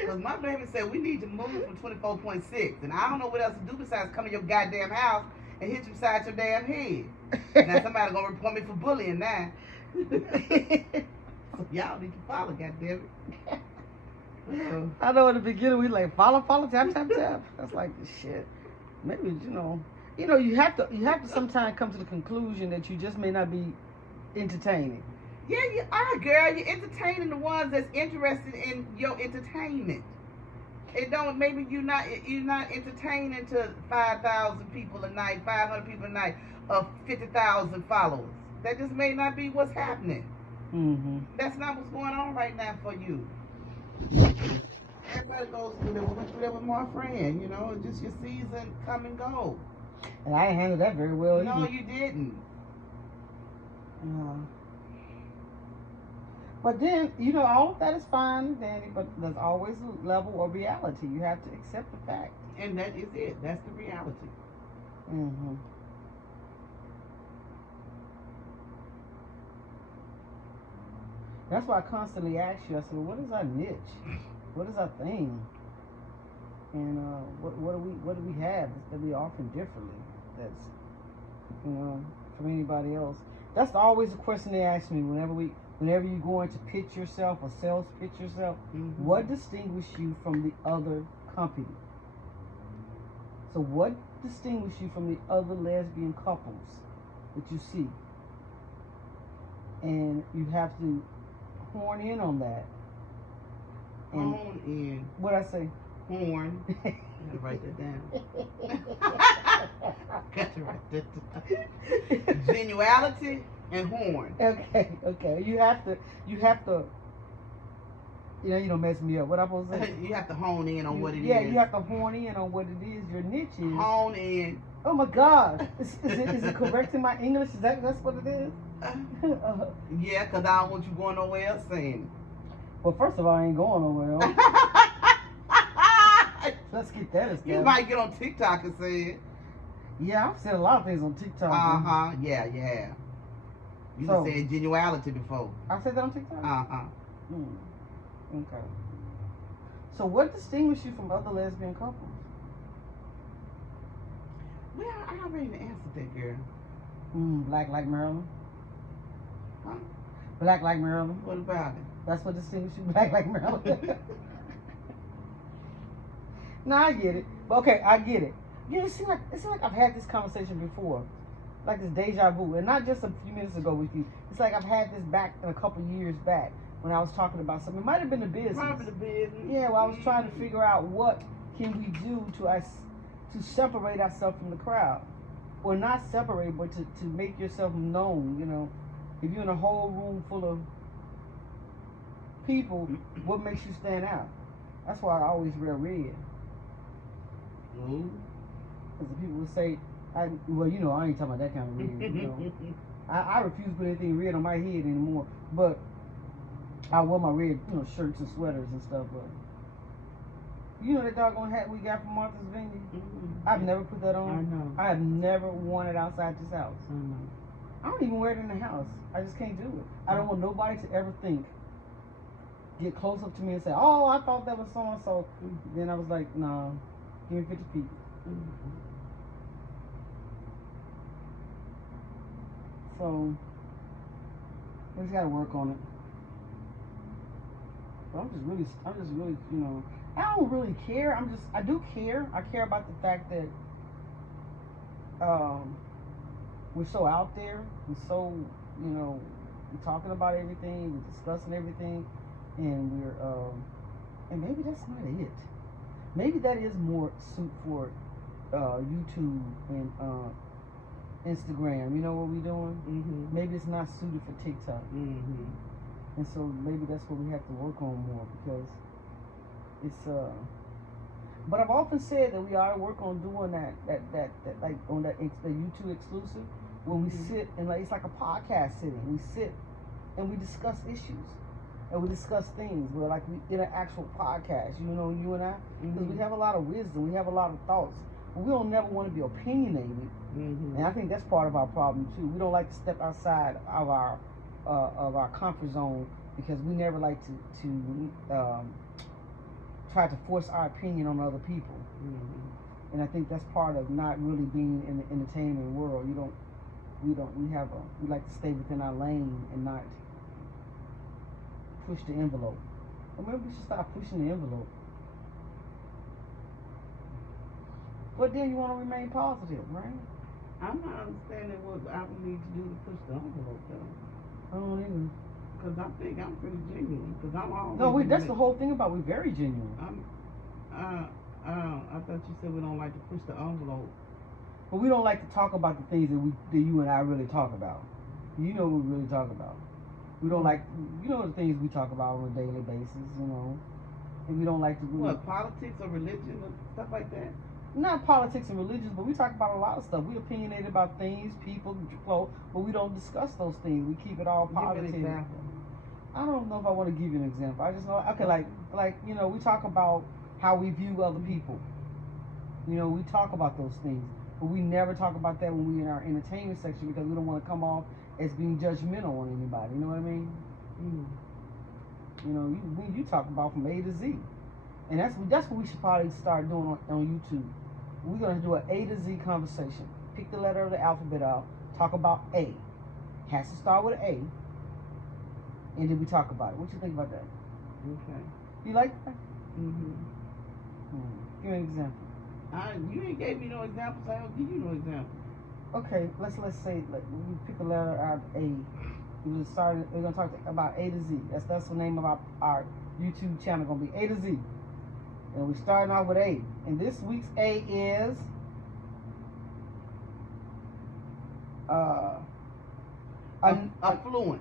Because my baby said we need to move from 24.6, and I don't know what else to do besides come in your goddamn house and hit you beside your damn head. Now somebody gonna report me for bullying now. So y'all need to follow, goddamn it. I know in the beginning we like follow, tap. That's like the shit. Maybe you have to sometimes come to the conclusion that you just may not be entertaining. Yeah, you are, girl. You're entertaining the ones that's interested in your entertainment. It don't. Maybe you're not entertaining to 5,000 people a night, 500 people a night, of 50,000 followers. That just may not be what's happening. Mm-hmm. That's not what's going on right now for you. Everybody goes through that. We went through that with my friend. It's just your season come and go. And I didn't handle that very well. No, you didn't. But then, all of that is fine, Danny, but there's always a level of reality. You have to accept the fact. And that is it. That's the reality. Mm-hmm. That's why I constantly ask you, I said, what is our niche? What is our thing? And what do we have that we offer differently that's, from anybody else? That's always a question they ask me whenever you go in to pitch yourself or sales pitch yourself. Mm-hmm. What distinguishes you from the other company? So what distinguishes you from the other lesbian couples that you see? And you have to horn in on that. And horn in. What'd I say? Horn. I gotta write that down. Got to write that down. Genuality and horn. Okay. You have to. You don't mess me up. What I'm supposed to say? You have to hone in on what it is. Yeah, you have to horn in on what it is. Your niche is. Hone in. Oh my God! Is it correct in my English? That's what it is? Yeah, because I don't want you going nowhere else saying it. Well, first of all, I ain't going nowhere. Let's get that established. You might get on TikTok and say it. Yeah, I've said a lot of things on TikTok. Yeah, you have. You said genuality before. I said that on TikTok? Mm. Okay. So what distinguishes you from other lesbian couples? Well, I already answered that, girl. Black like Maryland? Huh? Black like Maryland? What about it? That's what distinguishes you, black like Maryland. No, I get it. But okay, I get it. It seems like I've had this conversation before. Like this deja vu. And not just a few minutes ago with you. It's like I've had this back in a couple years back when I was talking about something. It might have been the business. Probably the business. Yeah, well, I was trying to figure out what can we do to separate ourselves from the crowd. Or not separate, but to make yourself known, If you're in a whole room full of people, what makes you stand out? That's why I always wear red. Because the people would say, I ain't talking about that kind of red. I refuse to put anything red on my head anymore. But I wear my red, shirts and sweaters and stuff. But that doggone hat we got from Martha's Vineyard? I've never put that on. I know. I have never worn it outside this house. I know. I don't even wear it in the house. I just can't do it. I don't want nobody to ever get close up to me and say, oh, I thought that was so-and-so. Then I was like, nah, give me 50 feet. So, we just gotta work on it. But I'm just really, I don't really care. I do care. I care about the fact that we're so out there. We're so, we're talking about everything. We're discussing everything. And and maybe that's not it. Maybe that is more suit for YouTube and Instagram. You know what we're doing? Maybe it's not suited for TikTok. And so maybe that's what we have to work on more, because it's but I've often said that we ought to work on doing that like on the YouTube exclusive, when we sit and it's like a podcast sitting. We sit and we discuss issues and we discuss things. We're like in an actual podcast, you and I, because we have a lot of wisdom, we have a lot of thoughts, but we don't never want to be opinionated. And I think that's part of our problem too. We don't like to step outside of our comfort zone because we never like to try to force our opinion on other people. And I think that's part of not really being in the entertainment world. We like to stay within our lane and not push the envelope. Or maybe we should stop pushing the envelope. But then you want to remain positive, right? I'm not understanding what I would need to do to push the envelope though. I don't either. Because I think I'm pretty genuine. Because I'm always. No, that's the whole thing about we're very genuine. I thought you said we don't like to push the envelope. But we don't like to talk about the things that you and I really talk about. You know what we really talk about. We don't like, the things we talk about on a daily basis, And we don't like to really... What, politics or religion or stuff like that? Not politics and religions, but we talk about a lot of stuff. We're opinionated about things, people, clothes, but we don't discuss those things. We keep it all positive. Give me an example. I don't know if I want to give you an example. I just know, okay, like we talk about how we view other people. We talk about those things. But we never talk about that when we're in our entertainment section because we don't want to come off as being judgmental on anybody. You know what I mean? You talk about from A to Z. And that's what we should probably start doing on YouTube. We're going to do an A to Z conversation. Pick the letter of the alphabet out. Talk about A. Has to start with A. And then we talk about it. What you think about that? Okay. You like that? Give me an example. You ain't gave me no examples. I don't give you no examples. Okay, let's say we pick a letter out of A. We're gonna talk about A to Z. That's the name of our YouTube channel. Gonna be A to Z. And we're starting off with A. And this week's A is affluent.